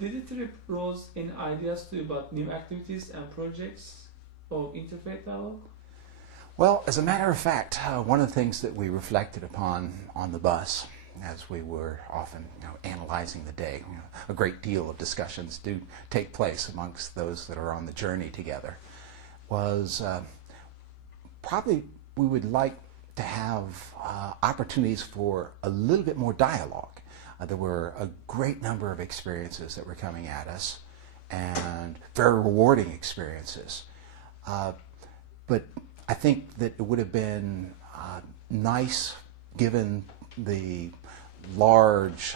Did the trip raise any ideas to you about new activities and projects of interfaith dialogue? Well, as a matter of fact, one of the things that we reflected upon on the bus as we were often analyzing the day, a great deal of discussions do take place amongst those that are on the journey together, was probably we would like to have opportunities for a little bit more dialogue. There were a great number of experiences that were coming at us, and very rewarding experiences. But I think that it would have been nice, given the large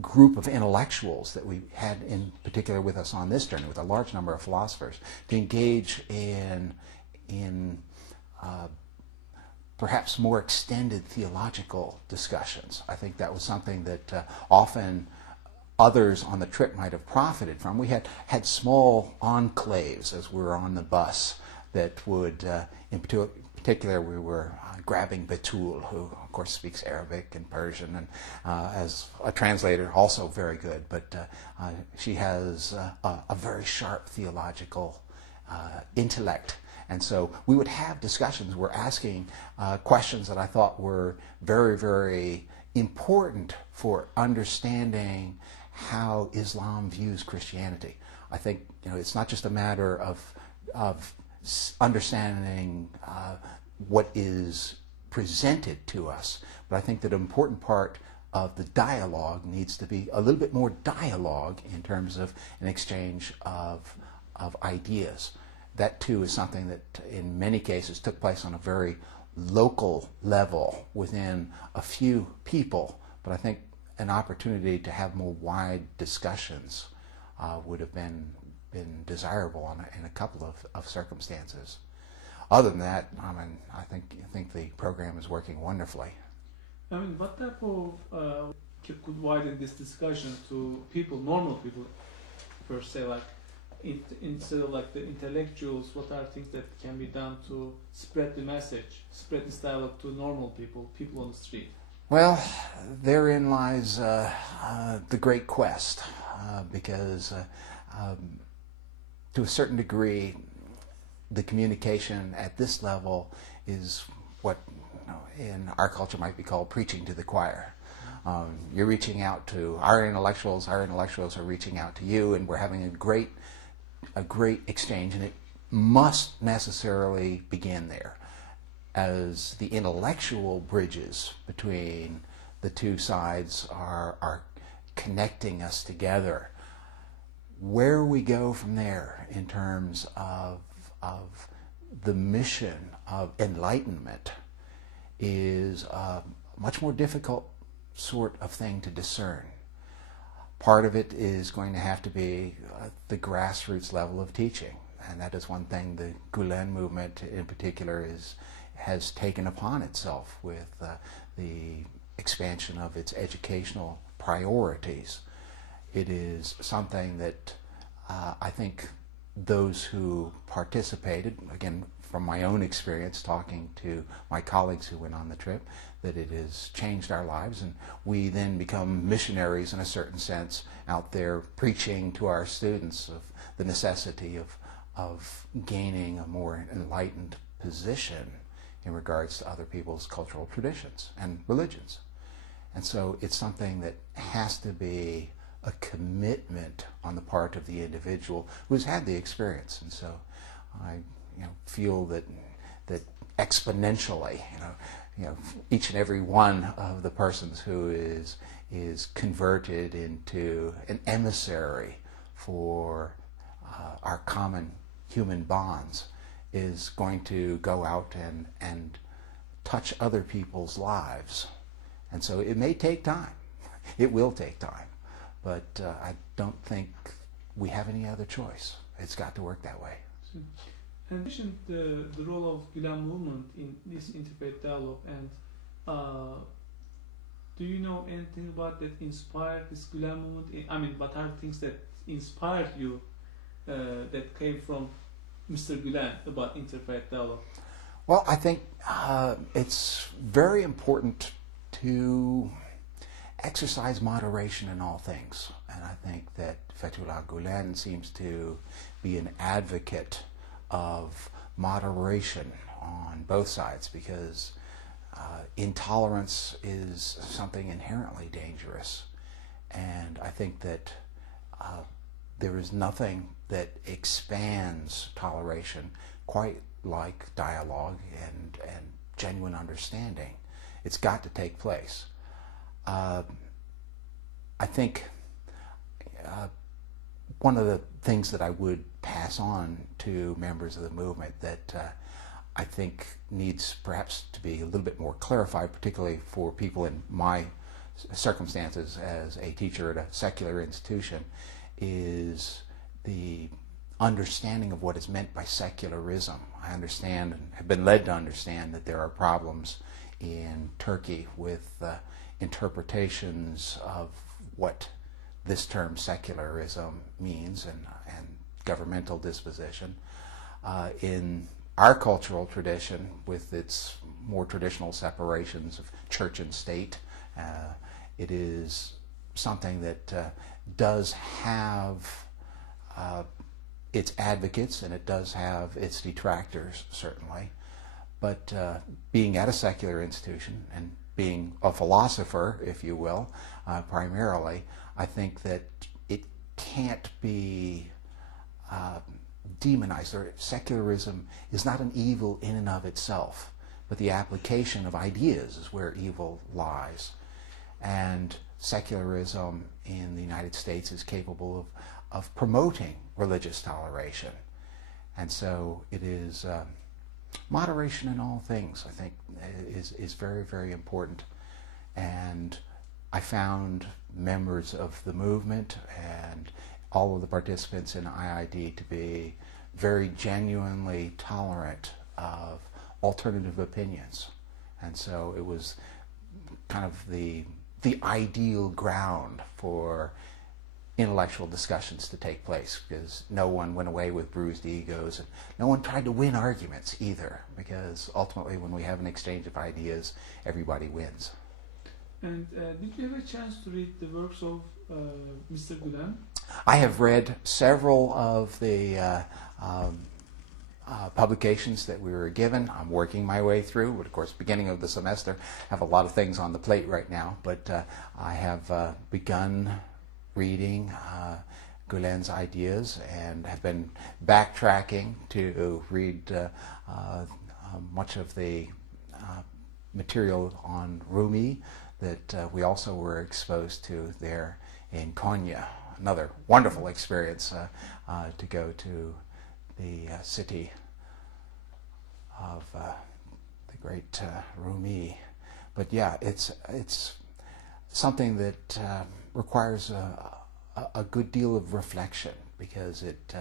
group of intellectuals that we had in particular with us on this journey, with a large number of philosophers, to engage in perhaps more extended theological discussions. I think that was something that often others on the trip might have profited from. We had small enclaves as we were on the bus that would, in particular, we were grabbing Fethullah, who of course speaks Arabic and Persian, and as a translator also very good, but she has a very sharp theological intellect. And so we would have discussions. We're asking questions that I thought were very, very important for understanding how Islam views Christianity. I think it's not just a matter of understanding what is presented to us, but I think that an important part of the dialogue needs to be a little bit more dialogue in terms of an exchange of ideas. That too is something that in many cases took place on a very local level within a few people, but I think an opportunity to have more wide discussions would have been desirable in a couple of circumstances. Other than that, I think the program is working wonderfully. What type of could widen this discussion to people, normal people, per se, like instead of like the intellectuals? What are things that can be done to spread the message, spread this dialogue to normal people on the street? Well, therein lies the great quest, because to a certain degree, the communication at this level is what in our culture might be called preaching to the choir. You're reaching out to our intellectuals are reaching out to you, and we're having a great exchange, and it must necessarily begin there. As the intellectual bridges between the two sides are connecting us together, where we go from there in terms of the mission of enlightenment is a much more difficult sort of thing to discern. Part of it is going to have to be the grassroots level of teaching, and that is one thing the Gulen movement in particular has taken upon itself with the expansion of its educational priorities. It is something that I think those who participated, again from my own experience talking to my colleagues who went on the trip, that it has changed our lives, and we then become missionaries in a certain sense out there preaching to our students of the necessity of gaining a more enlightened position in regards to other people's cultural traditions and religions. And so it's something that has to be a commitment on the part of the individual who's had the experience. And so I feel that exponentially, each and every one of the persons who is converted into an emissary for our common human bonds is going to go out and touch other people's lives. And so it may take time. It will take time. But I don't think we have any other choice. It's got to work that way. And you mentioned the role of Gulen movement in this interfaith dialogue, and do you know anything about that inspired this Gulen movement? What are things that inspired you that came from Mr. Gulen about interfaith dialogue? Well, I think it's very important to exercise moderation in all things. and I think that Fethullah Gulen seems to be an advocate of moderation on both sides, because intolerance is something inherently dangerous, and I think that there is nothing that expands toleration quite like dialogue and genuine understanding. It's got to take place. I think one of the things that I would pass on to members of the movement that I think needs perhaps to be a little bit more clarified, particularly for people in my circumstances as a teacher at a secular institution, is the understanding of what is meant by secularism. I understand and have been led to understand that there are problems in Turkey with interpretations of what this term secularism means and governmental disposition. In our cultural tradition, with its more traditional separations of church and state, it is something that does have its advocates and it does have its detractors, certainly. But being at a secular institution and being a philosopher, if you will, primarily, I think that it can't be demonized. Secularism is not an evil in and of itself, but the application of ideas is where evil lies. And secularism in the United States is capable of promoting religious toleration. And so it is moderation in all things, I think, is very, very important. And I found members of the movement and all of the participants in IID to be very genuinely tolerant of alternative opinions. And so it was kind of the ideal ground for intellectual discussions to take place, because no one went away with bruised egos and no one tried to win arguments either, because ultimately when we have an exchange of ideas, everybody wins. And did you have a chance to read the works of Mr. Gulen? I have read several of the publications that we were given. I'm working my way through, but of course, beginning of the semester, I have a lot of things on the plate right now, but I have begun reading Gulen's ideas and have been backtracking to read much of the material on Rumi that we also were exposed to there in Konya. Another wonderful experience to go to the city of the great Rumi. But yeah, it's something that requires a good deal of reflection, because it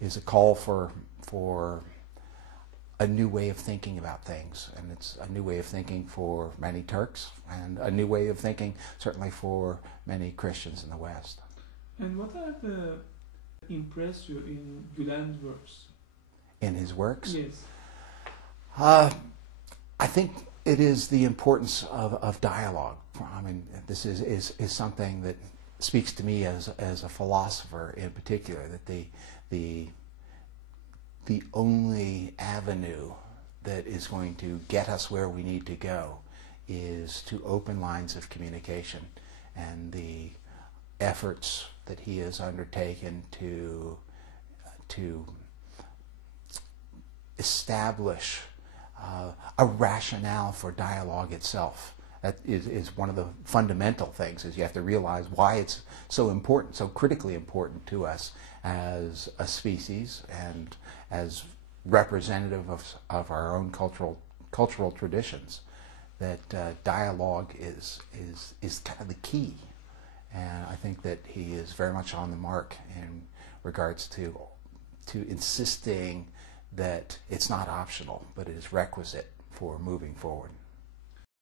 is a call for a new way of thinking about things, and it's a new way of thinking for many Turks and a new way of thinking certainly for many Christians in the West. And what are the impressed you in Gulen's works? In his works? Yes. I think it is the importance of dialogue. I mean, this is something that speaks to me as a philosopher in particular, that the only avenue that is going to get us where we need to go is to open lines of communication, and the efforts that he has undertaken to establish a rationale for dialogue itself. That is one of the fundamental things, is you have to realize why it's so important, so critically important to us as a species and as representative of our own cultural traditions, that dialogue is kind of the key. And I think that he is very much on the mark in regards to insisting that it's not optional, but it is requisite for moving forward.